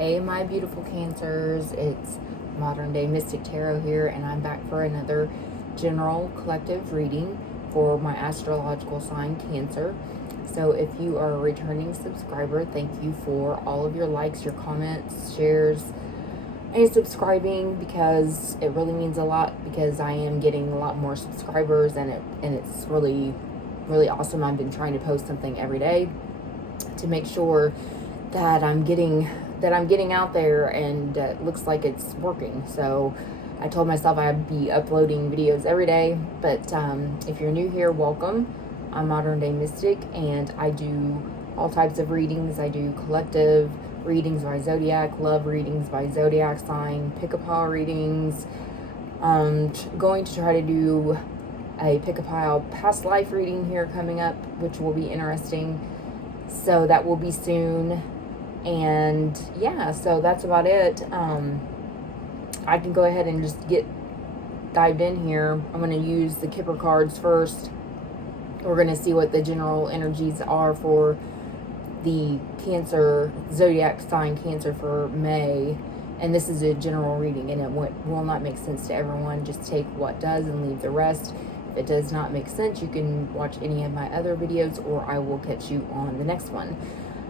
Hey my beautiful Cancers, it's Modern Day Mystic Tarot here, and I'm back for another general collective reading for my astrological sign Cancer. So if you are a returning subscriber, thank you for all of your likes, your comments, shares, and subscribing, because it really means a lot, because I am getting a lot more subscribers, and it's really awesome. I've been trying to post something every day to make sure that I'm getting out there, and it looks like it's working. So I told myself I'd be uploading videos every day. But if you're new here, welcome. I'm Modern Day Mystic, and I do all types of readings. I do collective readings by zodiac, love readings by zodiac sign, pick-a-pile readings. Going to try to do a pick-a-pile past life reading here coming up, which will be interesting. So that will be soon. And yeah, so that's about it. I can go ahead and just get dived in here. I'm going to use the Kipper cards first. We're going to see what the general energies are for the Cancer, zodiac sign Cancer for May. And this is a general reading, and it will not make sense to everyone. Just take what does and leave the rest. If it does not make sense, you can watch any of my other videos, or I will catch you on the next one.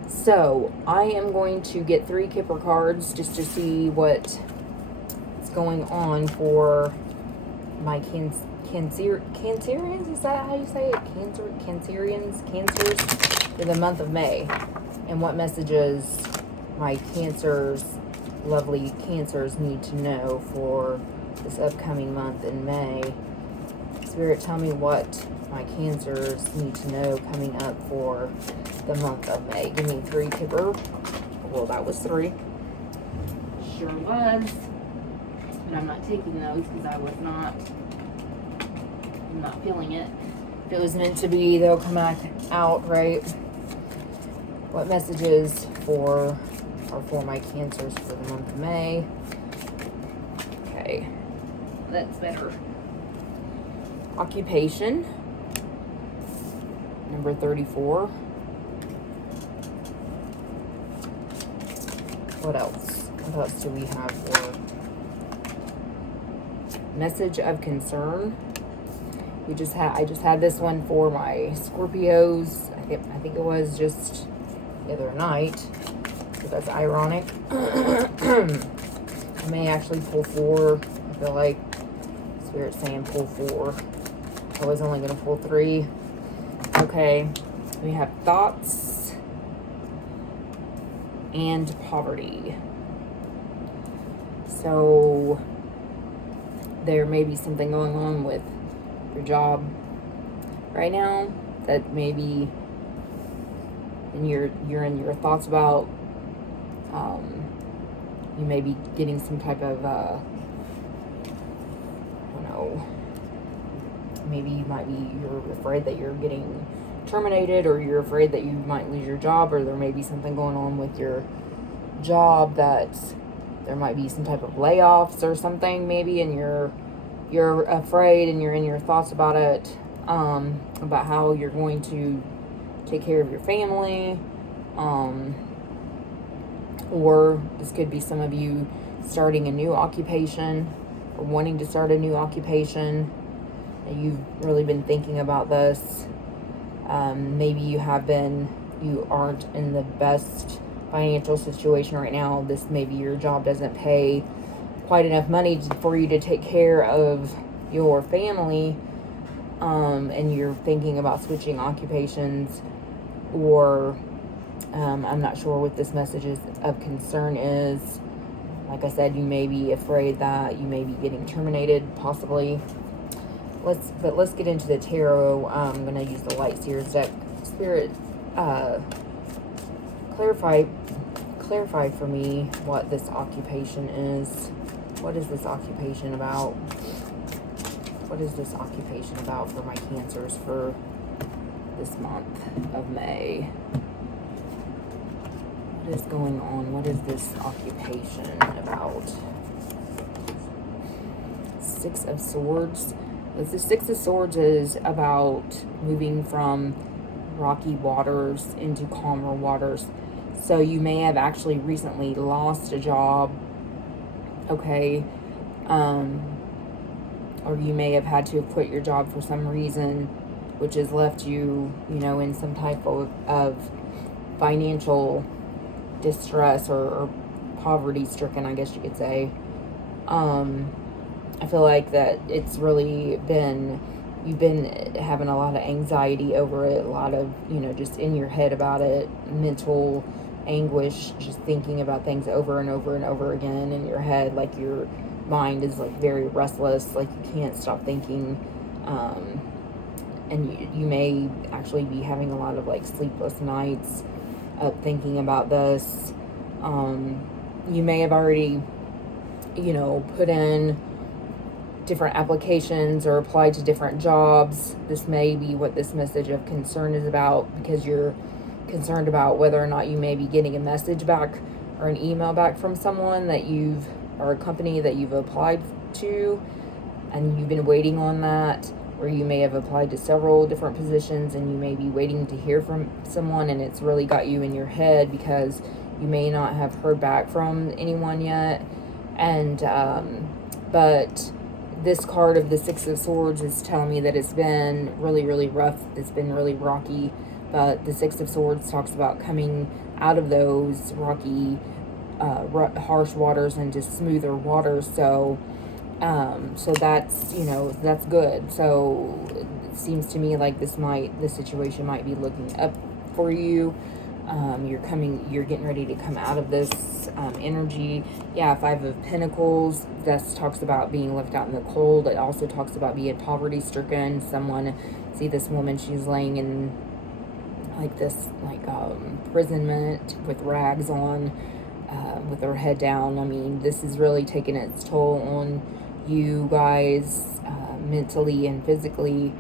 So I am going to get 3 Kipper cards just to see what's going on for my Cancerians. Is that how you say it? Cancers for the month of May, and what messages my lovely Cancers need to know for this upcoming month in May. Spirit, tell me what my Cancers need to know coming up for the month of May. Give me 3 Kipper. Well, that was 3. Sure was. But I'm not taking those because I'm not feeling it. If it was meant to be, they'll come back out, right? What messages are for my Cancers for the month of May? Okay. That's better. Occupation. Number 34. What else? What else do we have for message of concern? I just had this one for my Scorpios. I think it was just the other night. So that's ironic. I may actually pull 4. I feel like Spirit's saying pull 4. I was only going to pull 3. Okay. We have thoughts and poverty. So there may be something going on with your job right now that maybe you're in your thoughts about. You may be getting some type of I don't know, maybe you're afraid that you're getting terminated, or you're afraid that you might lose your job, or there may be something going on with your job that there might be some type of layoffs or something maybe, and you're afraid, and you're in your thoughts about it, about how you're going to take care of your family, or this could be some of you starting a new occupation, or wanting to start a new occupation, and you've really been thinking about this. Maybe you aren't in the best financial situation right now. Maybe your job doesn't pay quite enough money for you to take care of your family, and you're thinking about switching occupations, or I'm not sure what this message of concern is. Like I said, you may be afraid that you may be getting terminated, possibly. Let's get into the tarot. I'm going to use the Light Seers deck. Spirit, clarify for me what this occupation is. What is this occupation about? What is this occupation about for my Cancers for this month of May? What is going on? What is this occupation about? 6 of Swords. The 6 of Swords is about moving from rocky waters into calmer waters. So you may have actually recently lost a job, okay? Or you may have had to quit your job for some reason, which has left you, in some type of financial distress or poverty stricken, I guess you could say. I feel like that it's really been, you've been having a lot of anxiety over it, a lot of, just in your head about it, mental anguish, just thinking about things over and over and over again in your head, like your mind is like very restless, like you can't stop thinking, and you may actually be having a lot of like sleepless nights up thinking about this. You may have already, put in different applications or applied to different jobs. This may be what this message of concern is about, because you're concerned about whether or not you may be getting a message back or an email back from someone or a company that you've applied to, and you've been waiting on that. Or you may have applied to several different positions and you may be waiting to hear from someone, and it's really got you in your head because you may not have heard back from anyone yet. And but this card of the Six of Swords is telling me that it's been really, really rough. It's been really rocky. But the Six of Swords talks about coming out of those rocky, harsh waters into smoother waters. So that's, that's good. So it seems to me like this situation might be looking up for you. You're getting ready to come out of this energy. Yeah, Five of Pentacles, this talks about being left out in the cold. It also talks about being poverty stricken. See this woman, she's laying in like this, imprisonment with rags on, with her head down. I mean, this is really taking its toll on you guys, mentally and physically,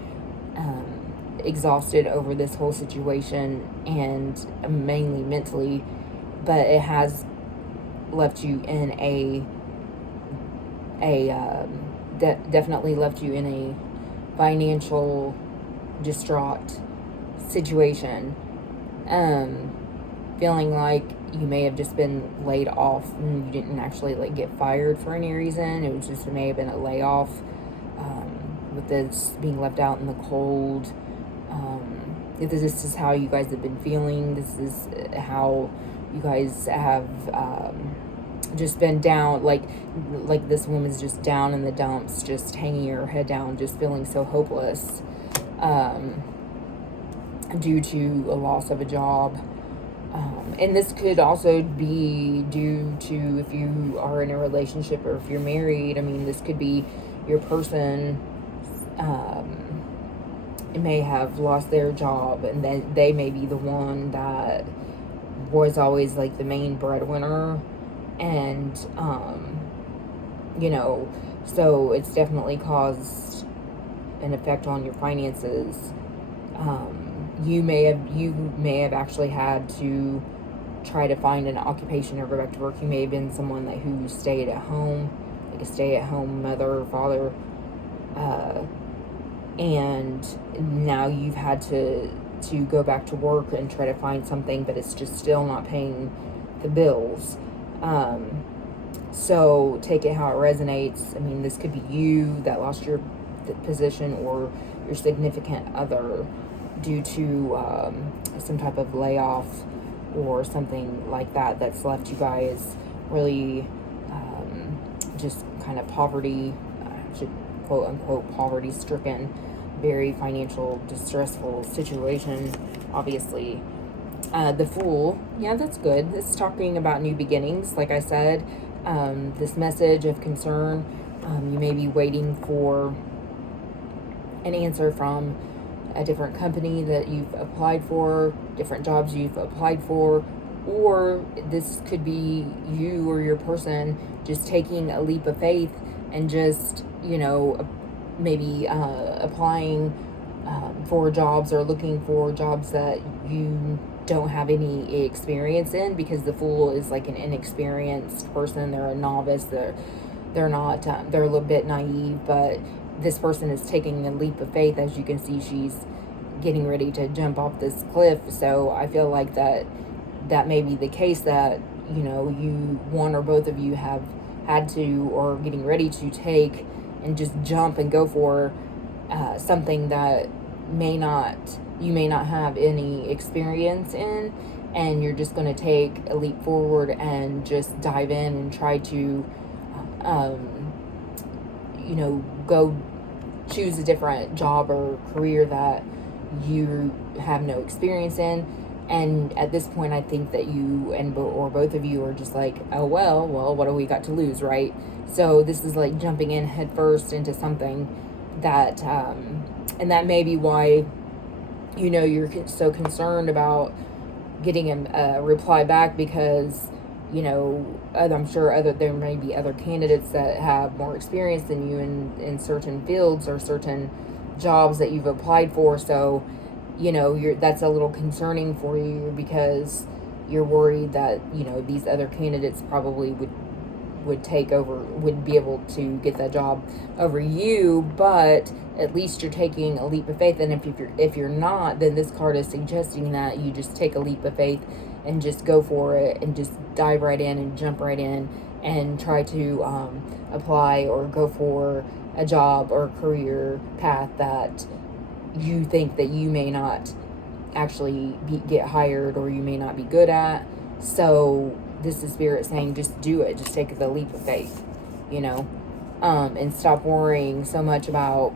exhausted over this whole situation, and mainly mentally, but it has left you in definitely left you in a financial distraught situation, feeling like you may have just been laid off and you didn't actually get fired for any reason. It was just, it may have been a layoff, with this being left out in the cold. This is how you guys have been feeling. This is how you guys have just been down, like this woman's just down in the dumps, just hanging her head down, just feeling so hopeless, due to a loss of a job. And this could also be due to, if you are in a relationship or if you're married, I mean, this could be your person may have lost their job, and then they may be the one that was always the main breadwinner, and so it's definitely caused an effect on your finances. You may have actually had to try to find an occupation or go back to work. You may have been someone who stayed at home, like a stay-at-home mother or father, and now you've had to go back to work and try to find something, but it's just still not paying the bills. So take it how it resonates. I mean, this could be you that lost your position, or your significant other, due to some type of layoff or something like that, that's left you guys really just kind of poverty, quote unquote poverty stricken, very financial distressful situation, obviously. The Fool, yeah, that's good. It's talking about new beginnings, like I said. This message of concern, you may be waiting for an answer from a different company that you've applied for, different jobs you've applied for, or this could be you or your person just taking a leap of faith and just, maybe applying for jobs or looking for jobs that you don't have any experience in, because the Fool is an inexperienced person. They're a novice. They're not, they're a little bit naive, but this person is taking a leap of faith. As you can see, she's getting ready to jump off this cliff. So I feel like that that may be the case, that, you know, you, one or both of you have had to or getting ready to take and just jump and go for something that you may not have any experience in, and you're just going to take a leap forward and just dive in and try to you know, go choose a different job or career that you have no experience in. And at this point, I think that you or both of you are just like, oh, well, what do we got to lose, right? So this is like jumping in head first into something that, and that may be why, you know, you're so concerned about getting a reply back, because, you know, I'm sure there may be other candidates that have more experience than you in certain fields or certain jobs that you've applied for. So, you know, that's a little concerning for you, because you're worried that, you know, these other candidates probably would be able to get that job over you. But at least you're taking a leap of faith. And if you're not, then this card is suggesting that you just take a leap of faith and just go for it and just dive right in and jump right in and try to apply or go for a job or career path that you think that you may not actually get hired, or you may not be good at. So this is Spirit saying, just do it. Just take the leap of faith, you know, and stop worrying so much about,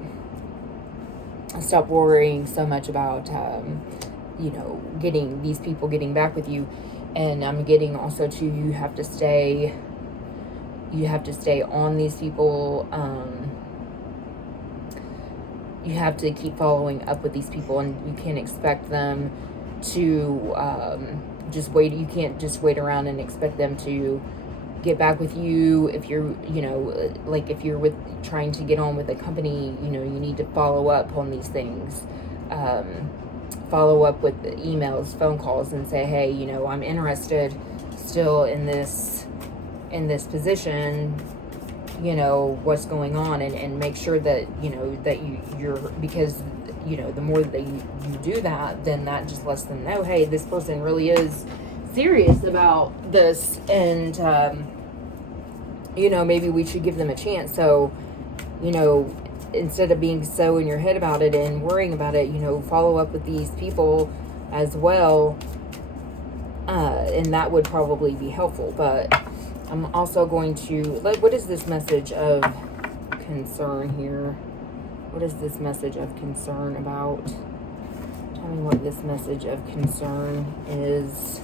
you know, getting these people getting back with you. And I'm getting also too, you have to stay on these people. You have to keep following up with these people, and you can't expect them to just wait. You can't just wait around and expect them to get back with you. If you're, you know, like if you're trying to get on with a company, you know, you need to follow up on these things. Follow up with the emails, phone calls, and say, hey, you know, I'm interested still in this position. You know, what's going on, and make sure that, you know, that you're, because, you know, the more that you do that, then that just lets them know, hey, this person really is serious about this, and, you know, maybe we should give them a chance. So, you know, instead of being so in your head about it and worrying about it, you know, follow up with these people as well, and that would probably be helpful. But I'm also going to, what is this message of concern here? What is this message of concern about? Tell me what this message of concern is.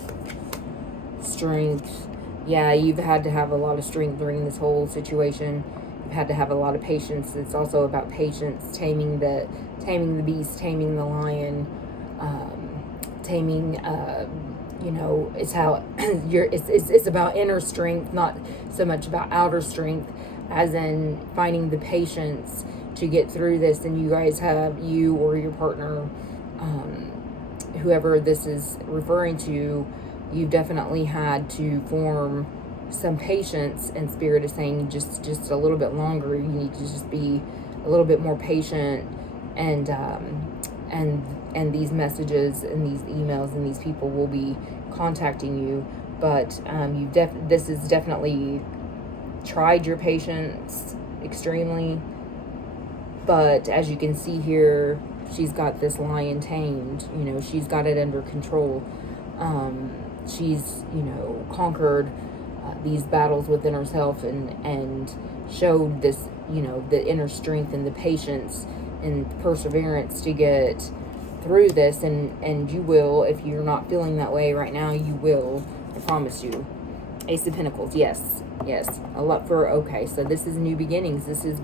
Strength. Yeah, you've had to have a lot of strength during this whole situation. You've had to have a lot of patience. It's also about patience, taming the beast, taming the lion, taming, you know, it's how it's about inner strength, not so much about outer strength, as in finding the patience to get through this. And you or your partner, whoever this is referring to, you've definitely had to form some patience, and Spirit is saying just a little bit longer. You need to just be a little bit more patient, and these messages and these emails and these people will be contacting you. But this is definitely tried your patience extremely. But as you can see here, she's got this lion tamed. You know, she's got it under control. She's, you know, conquered these battles within herself, and showed this, you know, the inner strength and the patience and perseverance to get through this. And you will, if you're not feeling that way right now, you will, I promise you. Ace of Pentacles, yes, a lot for, okay, so this is new beginnings. This is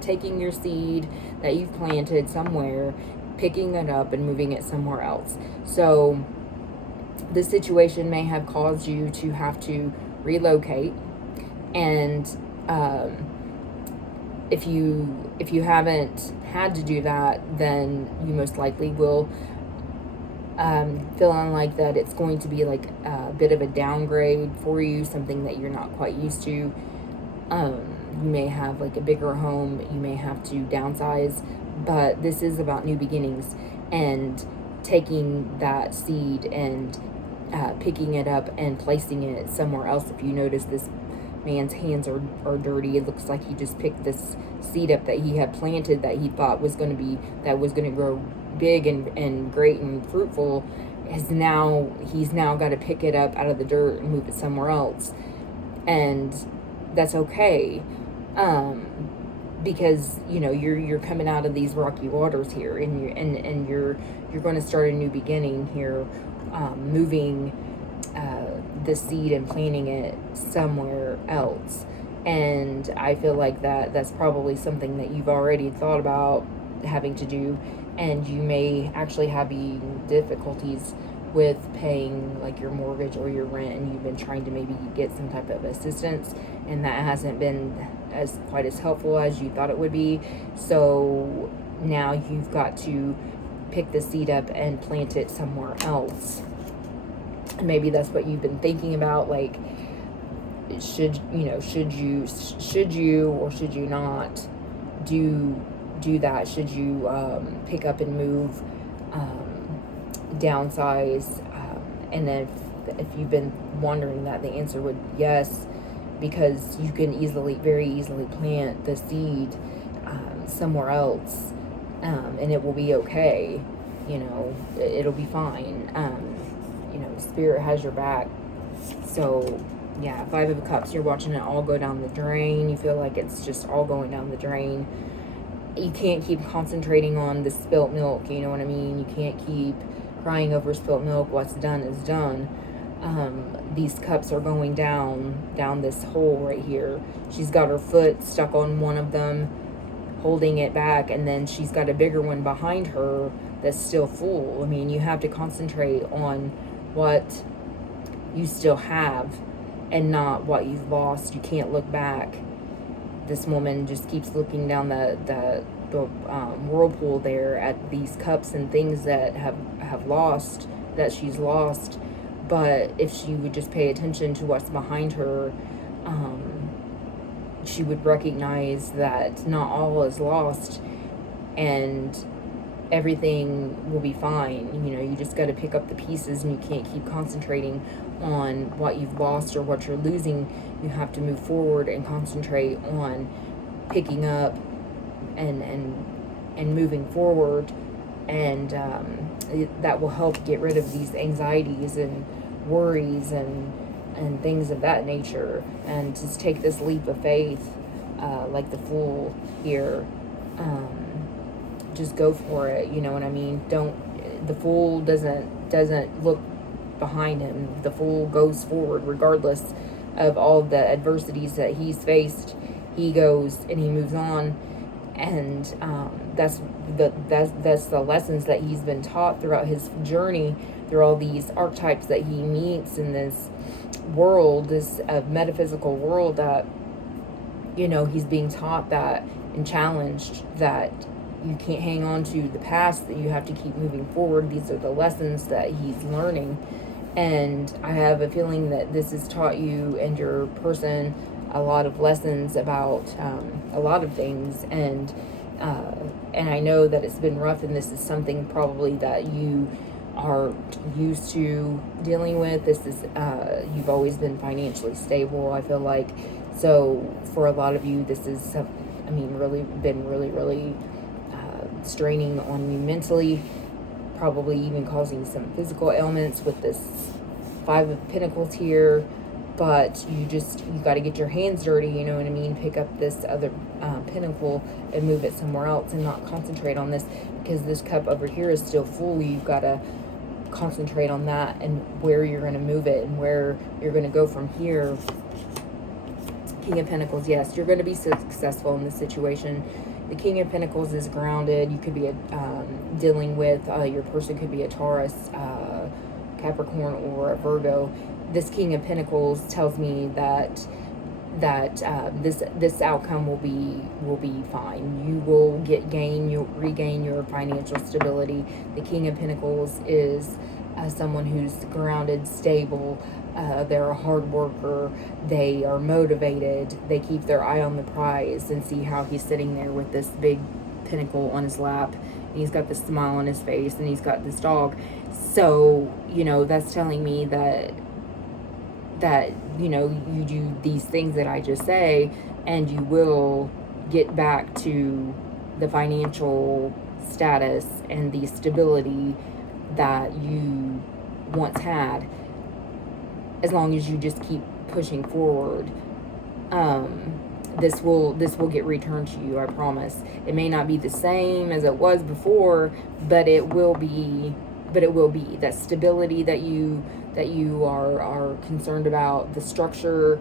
taking your seed that you've planted somewhere, picking it up and moving it somewhere else. So this situation may have caused you to have to relocate, and if you haven't had to do that, then you most likely will feeling like that it's going to be like a bit of a downgrade for you, something that you're not quite used to. You may have like a bigger home, you may have to downsize, but this is about new beginnings and taking that seed and picking it up and placing it somewhere else. If you notice, this man's hands are dirty. It looks like he just picked this seed up that he had planted that he thought was going to grow big and great and fruitful. He's now got to pick it up out of the dirt and move it somewhere else, and that's okay, because you're coming out of these rocky waters here, and you're going to start a new beginning here, moving the seed and planting it somewhere else. And I feel like that's probably something that you've already thought about having to do, and you may actually having difficulties with paying like your mortgage or your rent, and you've been trying to maybe get some type of assistance, and that hasn't been quite as helpful as you thought it would be. So now you've got to pick the seed up and plant it somewhere else. And maybe that's what you've been thinking about, like should you or should you not do that? Should you pick up and move, downsize? And then if you've been wondering that, the answer would yes, because you can very easily plant the seed somewhere else, and it will be okay. It'll be fine. Spirit has your back. So yeah, 5 of Cups, you're watching it all go down the drain. You feel like it's just all going down the drain. You can't keep concentrating on the spilt milk, you know what I mean? You can't keep crying over spilt milk. What's done is done. These cups are going down this hole right here. She's got her foot stuck on one of them, holding it back, and then she's got a bigger one behind her that's still full. I mean, you have to concentrate on what you still have and not what you've lost. You can't look back. This woman just keeps looking down the whirlpool there at these cups and things that she's lost. But if she would just pay attention to what's behind her, she would recognize that not all is lost, and everything will be fine. You just got to pick up the pieces, and you can't keep concentrating on what you've lost or what you're losing. You have to move forward and concentrate on picking up and moving forward, and that will help get rid of these anxieties and worries and things of that nature, and just take this leap of faith, like the Fool here. Just go for it, you know what I mean? The Fool doesn't look behind him. The Fool goes forward regardless of all the adversities that he's faced. He goes and he moves on, and that's the lessons that he's been taught throughout his journey, through all these archetypes that he meets in this world, this metaphysical world, that he's being taught that and challenged that you can't hang on to the past, that you have to keep moving forward. These are the lessons that he's learning, and I have a feeling that this has taught you and your person a lot of lessons about a lot of things, and I know that it's been rough, and this is something probably that you are used to dealing with. This is you've always been financially stable, I feel like. So for a lot of you, this is really straining on you mentally, probably even causing some physical ailments with this 5 of Pentacles here. But you got to get your hands dirty, you know what I mean? Pick up this other pentacle and move it somewhere else, and not concentrate on this, because this cup over here is still full. You've got to concentrate on that and where you're going to move it and where you're going to go from here. King of Pentacles, yes, you're going to be successful in this situation. The King of Pentacles is grounded. You could be dealing with, your person could be a Taurus, Capricorn, or a Virgo. This King of Pentacles tells me that this outcome will be fine. You will you'll regain your financial stability. The King of Pentacles is someone who's grounded, stable. They're a hard worker. They are motivated. They keep their eye on the prize, and see how he's sitting there with this big pentacle on his lap, and he's got this smile on his face, and he's got this dog. So, you know, that's telling me that, you know, you do these things that I just say, and you will get back to the financial status and the stability that you once had, as long as you just keep pushing forward. This will get returned to you, I promise. It may not be the same as it was before, but it will be that stability that you are concerned about, the structure,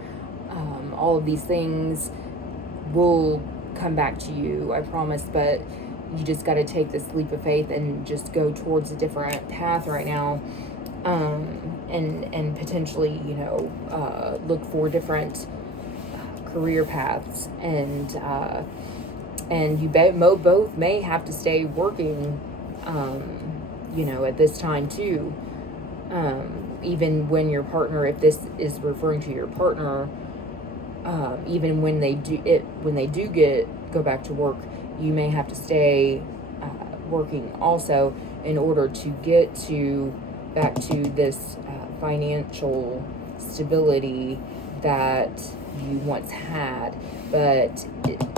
all of these things will come back to you, I promise. But you just got to take this leap of faith and just go towards a different path right now, and potentially, you know, look for different career paths, and you both may have to stay working, you know, at this time too, even when your partner, if this is referring to your partner, even when they do go back to work, you may have to stay working also in order to get back to this financial stability that you once had. But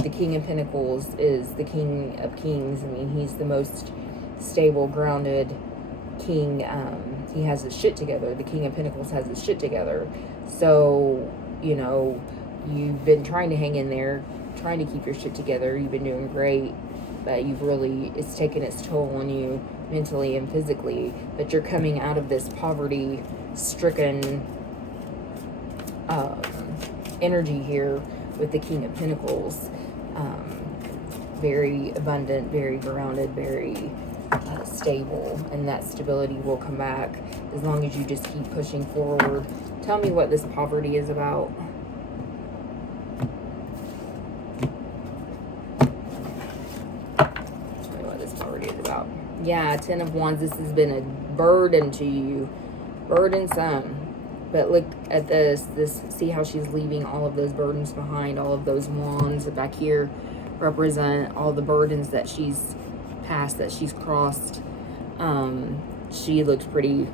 the King of Pentacles is the King of Kings. I mean, he's the most stable, grounded king. He has his shit together. The King of Pentacles has his shit together. So, you know, you've been trying to hang in there, trying to keep your shit together. You've been doing great, but it's taken its toll on you mentally and physically. But you're coming out of this poverty-stricken energy here with the King of Pentacles. Very abundant, very grounded, very stable, and that stability will come back as long as you just keep pushing forward. Tell me what this poverty is about. Tell me what this poverty is about. Yeah, 10 of Wands. This has been a burden to you, burdensome. But look at this. See how she's leaving all of those burdens behind. All of those wands back here represent all the burdens that she's passed, that she's crossed. She looks pretty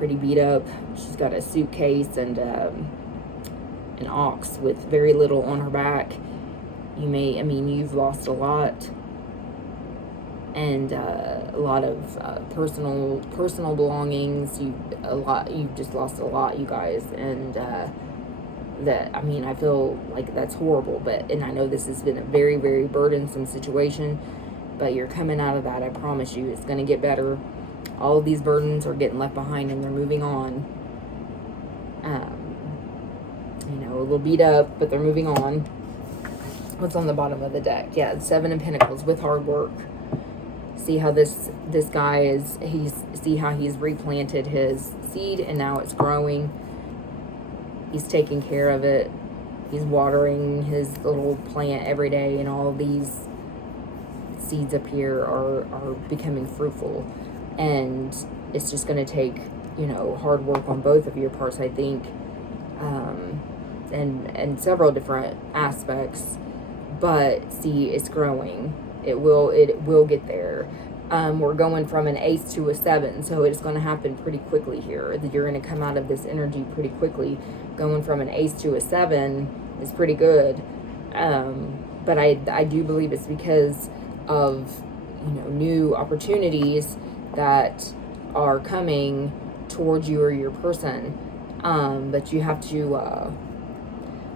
beat up. She's got a suitcase and an ox with very little on her back. You've lost a lot, and a lot of personal belongings. You've just lost a lot, you guys, and I feel like that's horrible. And I know this has been a very, very burdensome situation, but you're coming out of that. I promise you, it's going to get better. All of these burdens are getting left behind, and they're moving on. A little beat up, but they're moving on. What's on the bottom of the deck? Yeah, 7 of Pentacles with hard work. See how this guy see how he's replanted his seed, and now it's growing. He's taking care of it. He's watering his little plant every day, and all of these seeds up here are becoming fruitful. And it's just going to take, hard work on both of your parts, I think, and several different aspects. But see, it's growing. It will get there. We're going from an Ace to a 7, so it's going to happen pretty quickly here. You're going to come out of this energy pretty quickly. Going from an Ace to a 7 is pretty good. But I do believe it's because of, new opportunities that are coming towards you or your person. But you have to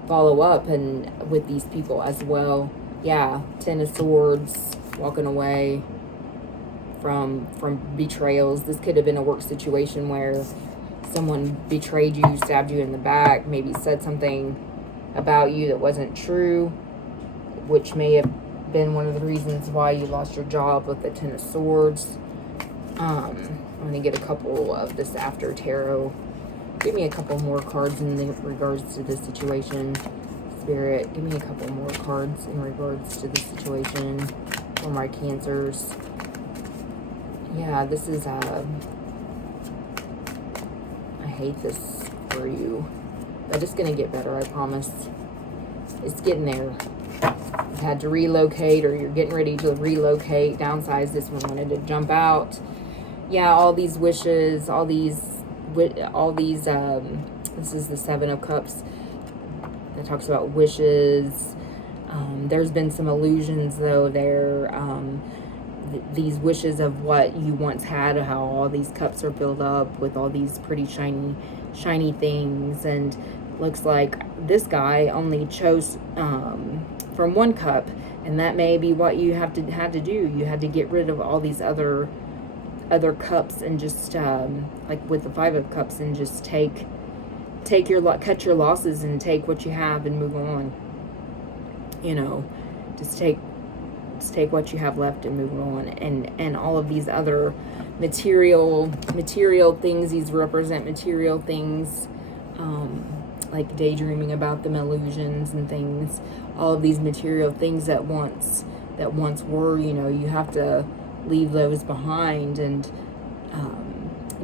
follow up and with these people as well. Yeah, 10 of Swords, walking away from betrayals. This could have been a work situation where someone betrayed you, stabbed you in the back, maybe said something about you that wasn't true, which may have been one of the reasons why you lost your job with the 10 of Swords. I'm going to get a couple of this after tarot. Give me a couple more cards in regards to this situation. Spirit, give me a couple more cards in regards to this situation for my Cancers. Yeah, this is, I hate this for you. But it's going to get better, I promise. It's getting there. you've had to relocate, or you're getting ready to relocate, downsize. This one wanted to jump out. Yeah, all these wishes, all these, this is the Seven of Cups. It talks about wishes. There's been some illusions, though, there. These wishes of what you once had, how all these cups are filled up with all these pretty shiny things, and looks like this guy only chose from one cup, and that may be what you had to do. You had to get rid of all these other cups, and just like with the Five of Cups, and just cut your losses and take what you have and move on. Just take what you have left and move on. And all of these other material things, these represent material things, like daydreaming about them, illusions and things. All of these material things that once were, you have to leave those behind, and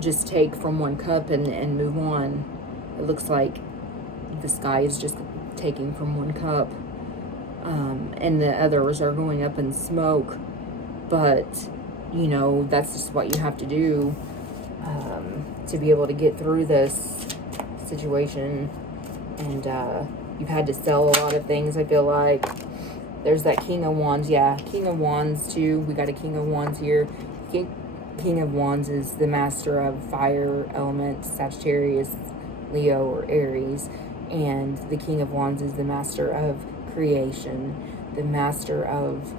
just take from one cup and move on. It looks like the sky is just taking from one cup, and the others are going up in smoke. But that's just what you have to do to be able to get through this situation. And you've had to sell a lot of things, I feel like. There's that King of Wands. Yeah, King of Wands too. We got a King of Wands here. King of Wands is the master of fire element, Sagittarius, Leo, or Aries. And the King of Wands is the master of creation, the master of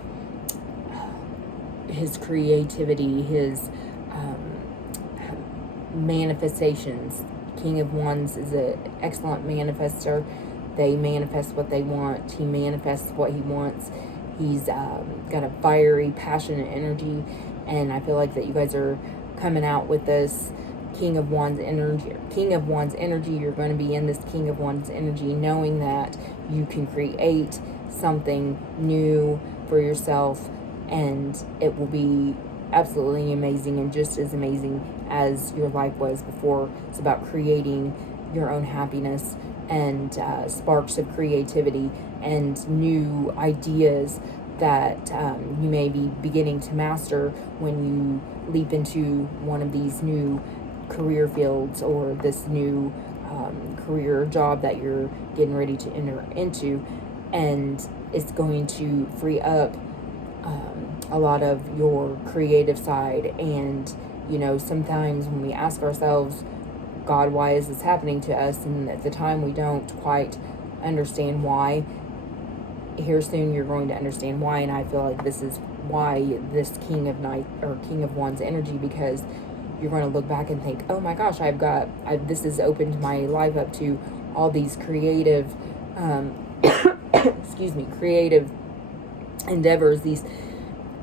his creativity, his manifestations. King of Wands is an excellent manifester. They manifest what they want. He manifests what he wants. He's got a fiery, passionate energy, and I feel like that you guys are coming out with this King of Wands energy. King of Wands energy. You're going to be in this King of Wands energy, knowing that you can create something new for yourself, and it will be absolutely amazing, and just as amazing as your life was before. It's about creating your own happiness, and sparks of creativity and new ideas that you may be beginning to master when you leap into one of these new career fields, or this new career job that you're getting ready to enter into. And it's going to free up a lot of your creative side. And sometimes when we ask ourselves, God, why is this happening to us? And at the time we don't quite understand why. Here soon you're going to understand why, and I feel like this is why this King of Wands energy, because you're going to look back and think, oh my gosh, this has opened my life up to all these creative creative endeavors. This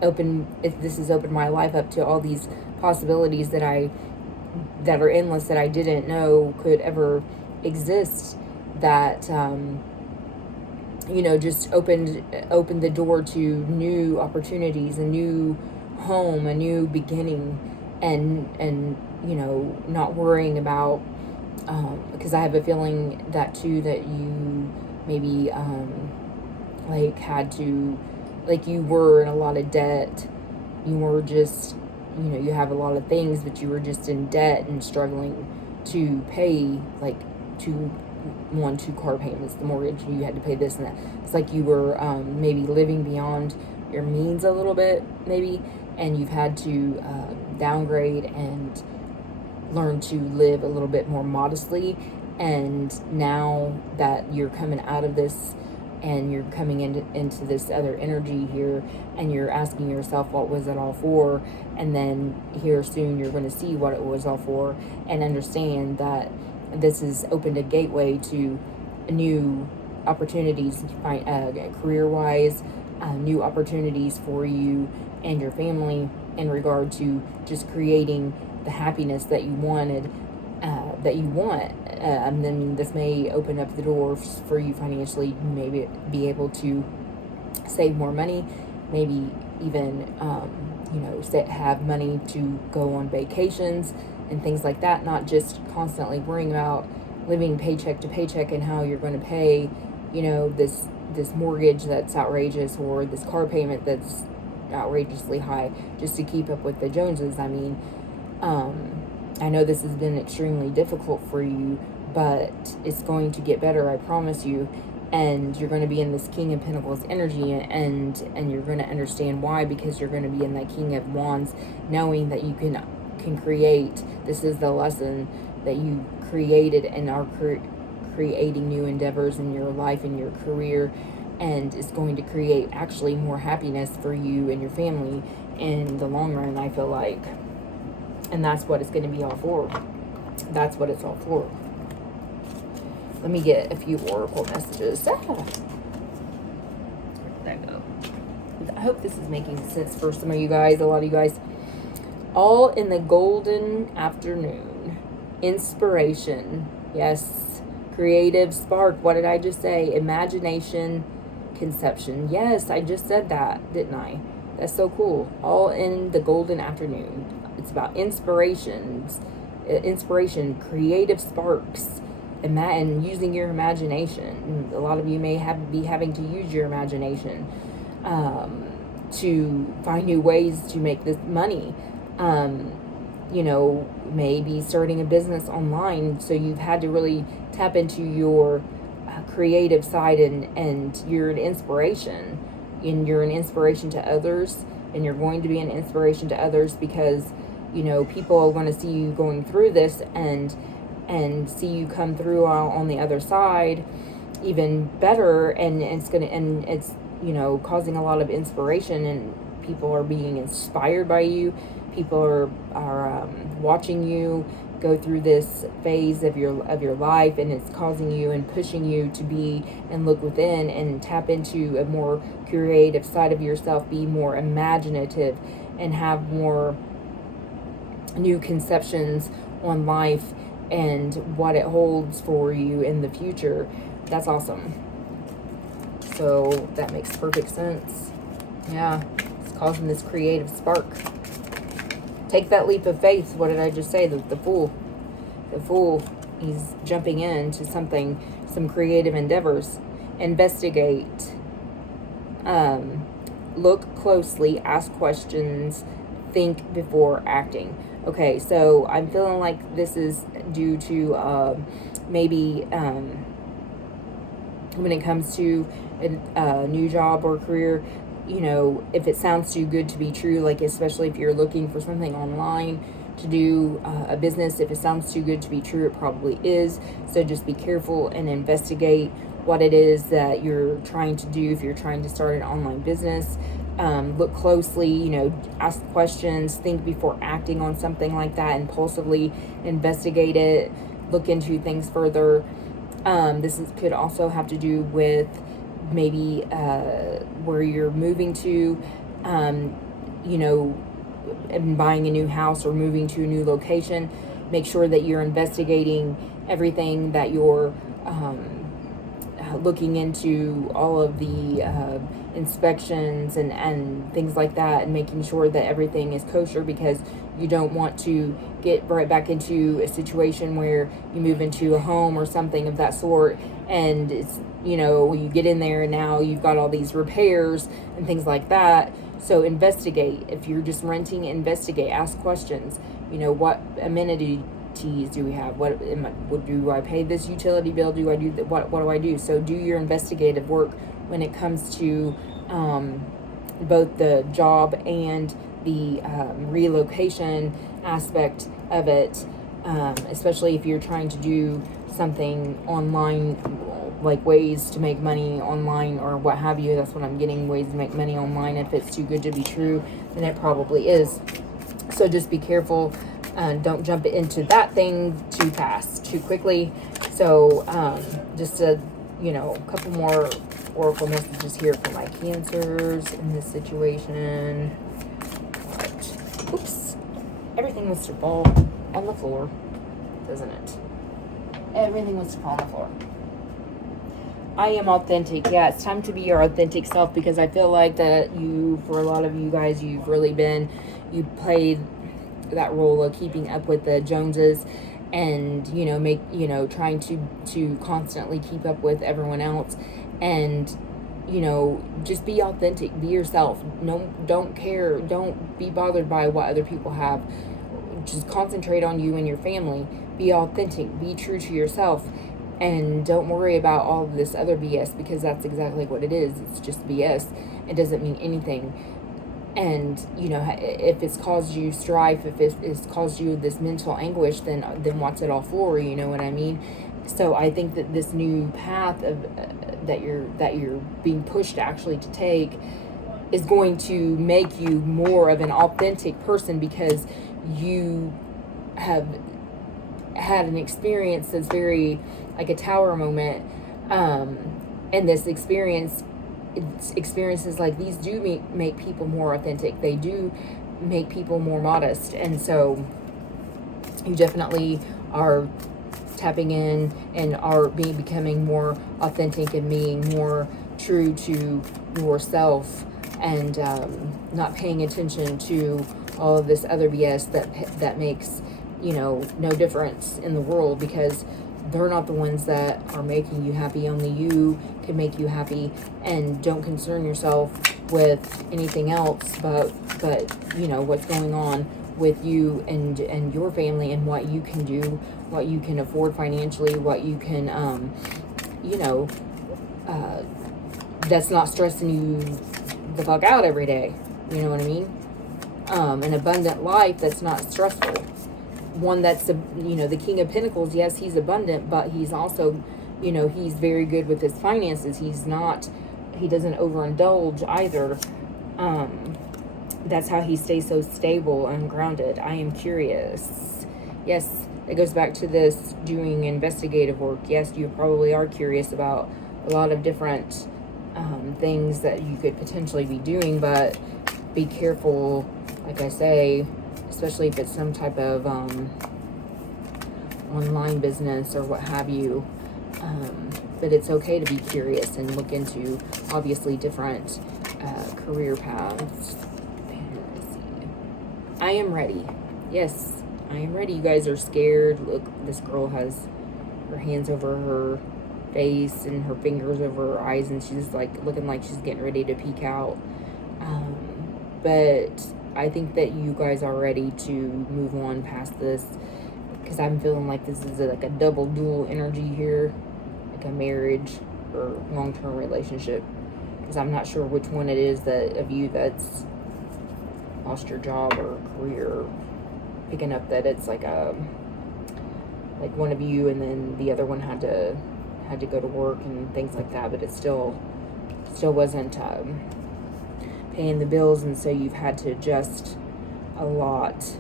has opened my life up to all these possibilities that are endless, that I didn't know could ever exist, that just opened the door to new opportunities, a new home, a new beginning, and not worrying about because I have a feeling that too, that you maybe had to, you were in a lot of debt. You were just you have a lot of things, but you were just in debt and struggling to pay, two car payments, the mortgage. You had to pay this and that. It's like you were maybe living beyond your means a little bit, maybe, and you've had to downgrade and learn to live a little bit more modestly. And now that you're coming out of this, and you're coming into this other energy here, and you're asking yourself, what was it all for? And then here soon you're going to see what it was all for, and understand that this has opened a gateway to new opportunities, career-wise, new opportunities for you and your family in regard to just creating the happiness that you wanted, that you want. And then this may open up the doors for you financially. You may be able to save more money, maybe even have money to go on vacations and things like that, not just constantly worrying about living paycheck to paycheck and how you're going to pay this this mortgage that's outrageous, or this car payment that's outrageously high, just to keep up with the Joneses. I mean, I know this has been extremely difficult for you, but it's going to get better, I promise you. And you're going to be in this King of Pentacles energy, and you're going to understand why, because you're going to be in that King of Wands, knowing that you can create. This is the lesson that you created and are creating new endeavors in your life and your career, and it's going to create actually more happiness for you and your family in the long run, I feel like. And that's what it's going to be all for. That's what it's all for. Let me get a few oracle messages. Where did that go? I hope this is making sense for some of you guys, a lot of you guys. All in the golden afternoon. Inspiration. Yes. Creative spark. What did I just say? Imagination. Conception. Yes, I just said that, didn't I? That's so cool. All in the golden afternoon. It's about inspiration, creative sparks, and using your imagination. A lot of you may be having to use your imagination to find new ways to make this money. You know, maybe starting a business online, so you've had to really tap into your creative side, and you're an inspiration, and you're an inspiration to others, and you're going to be an inspiration to others, because you know, people are going to see you going through this and see you come through on the other side even better, and it's you know, causing a lot of inspiration, and people are being inspired by you. People are watching you go through this phase of your life, and it's causing you and pushing you to be and look within and tap into a more creative side of yourself, be more imaginative, and have more new conceptions on life and what it holds for you in the future. That's awesome. So that makes perfect sense. Yeah, it's causing this creative spark. Take that leap of faith. What did I just say? The fool. The fool. He's jumping into something, some creative endeavors. Investigate. Look closely. Ask questions. Think before acting. Okay, so I'm feeling like this is due to maybe when it comes to a new job or career, you know, if it sounds too good to be true, like especially if you're looking for something online to do a business, if it sounds too good to be true, it probably is. So just be careful and investigate what it is that you're trying to do. If you're trying to start an online business, look closely, you know, ask questions, think before acting on something like that, impulsively investigate it, look into things further. Could also have to do with maybe where you're moving to, you know, and buying a new house or moving to a new location. Make sure that you're investigating everything, that you're looking into all of the inspections and things like that, and making sure that everything is kosher, because you don't want to get right back into a situation where you move into a home or something of that sort, and it's, you know, you get in there and now you've got all these repairs and things like that. So investigate. If you're just renting, investigate, ask questions. You know, what amenities do we have? Do I pay this utility bill? Do I do that? What do I do? So do your investigative work when it comes to both the job and the relocation aspect of it, especially if you're trying to do something online, like ways to make money online or what have you. That's what I'm getting, ways to make money online. If it's too good to be true, then it probably is. So just be careful. Don't jump into that thing too fast, too quickly. So just a couple more oracle messages here for my Cancers in this situation. Right. Oops. Everything wants to fall on the floor, doesn't it? Everything wants to fall on the floor. I am authentic. Yeah, it's time to be your authentic self, because I feel like that for a lot of you guys, you played that role of keeping up with the Joneses, and trying to constantly keep up with everyone else, and just be authentic, be yourself. No, don't care, don't be bothered by what other people have. Just concentrate on you and your family. Be authentic, be true to yourself, and don't worry about all of this other BS, because that's exactly what it is. It's just BS. It doesn't mean anything. And if it's caused you strife, if it's caused you this mental anguish, then what's it all for? You know what I mean? So I think that this new path of that you're being pushed actually to take is going to make you more of an authentic person, because you have had an experience that's very like a tower moment, and this experiences like these do make people more authentic. They do make people more modest, and so you definitely are tapping in and are becoming more authentic and being more true to yourself, and not paying attention to all of this other BS that makes no difference in the world, because they're not the ones that are making you happy. Only you can make you happy, and don't concern yourself with anything else but what's going on with you and your family, and what you can do, what you can afford financially, what you can that's not stressing you the fuck out every day. You know what I mean? An abundant life that's not stressful. One that's the King of Pentacles. Yes, he's abundant, but he's also he's very good with his finances. He doesn't overindulge either. That's how he stays so stable and grounded. I am curious. Yes, it goes back to this doing investigative work. Yes, you probably are curious about a lot of different things that you could potentially be doing, but be careful, like I say, especially if it's some type of online business or what have you. But it's okay to be curious and look into, obviously, different career paths. I am ready. Yes, I am ready. You guys are scared. Look, this girl has her hands over her face and her fingers over her eyes, and she's like looking like she's getting ready to peek out. But I think that you guys are ready to move on past this, because I'm feeling like this is like a double dual energy here, like a marriage or long-term relationship, because I'm not sure which one it is that of you that's lost your job or career, picking up that it's like one of you, and then the other one had to go to work and things like that, but it still wasn't paying the bills, and so you've had to adjust a lot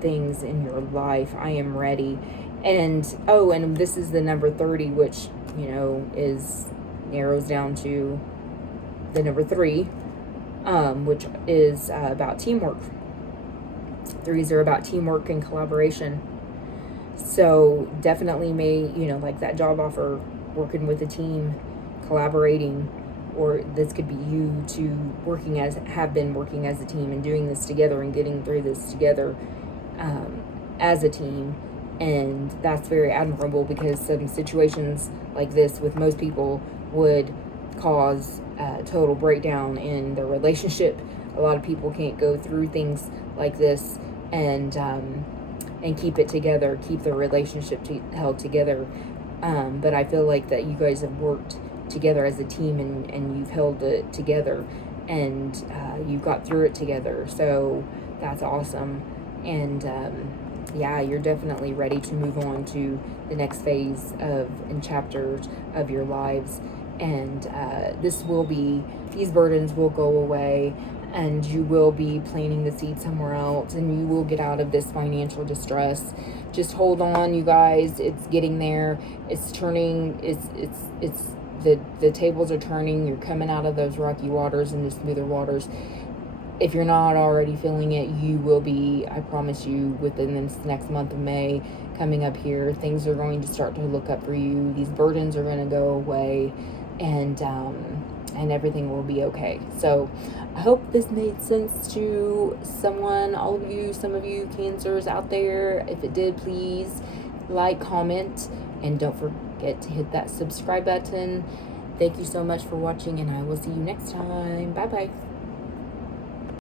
things in your life. I am ready. And and this is the number 30, which narrows down to the number 3, which is about teamwork. 3s are about teamwork and collaboration. So definitely like that job offer, working with a team, collaborating, or this could be you two have been working as a team and doing this together and getting through this together as a team. And that's very admirable, because some situations like this with most people would cause a total breakdown in their relationship. A lot of people can't go through things like this and keep it together, keep their relationship held together. But I feel like that you guys have worked together as a team, and you've held it together, and you've got through it together. So that's awesome. And you're definitely ready to move on to the next phase and chapters of your lives. And these burdens will go away, and you will be planting the seed somewhere else, and you will get out of this financial distress. Just hold on, you guys. It's getting there. It's turning. The tables are turning. You're coming out of those rocky waters into smoother waters. If you're not already feeling it, you will be, I promise you, within this next month of May, coming up here. Things are going to start to look up for you. These burdens are going to go away, and everything will be okay. So I hope this made sense to someone, all of you, some of you Cancers out there. If it did, please like, comment, and don't forget to hit that subscribe button. Thank you so much for watching, and I will see you next time. Bye bye.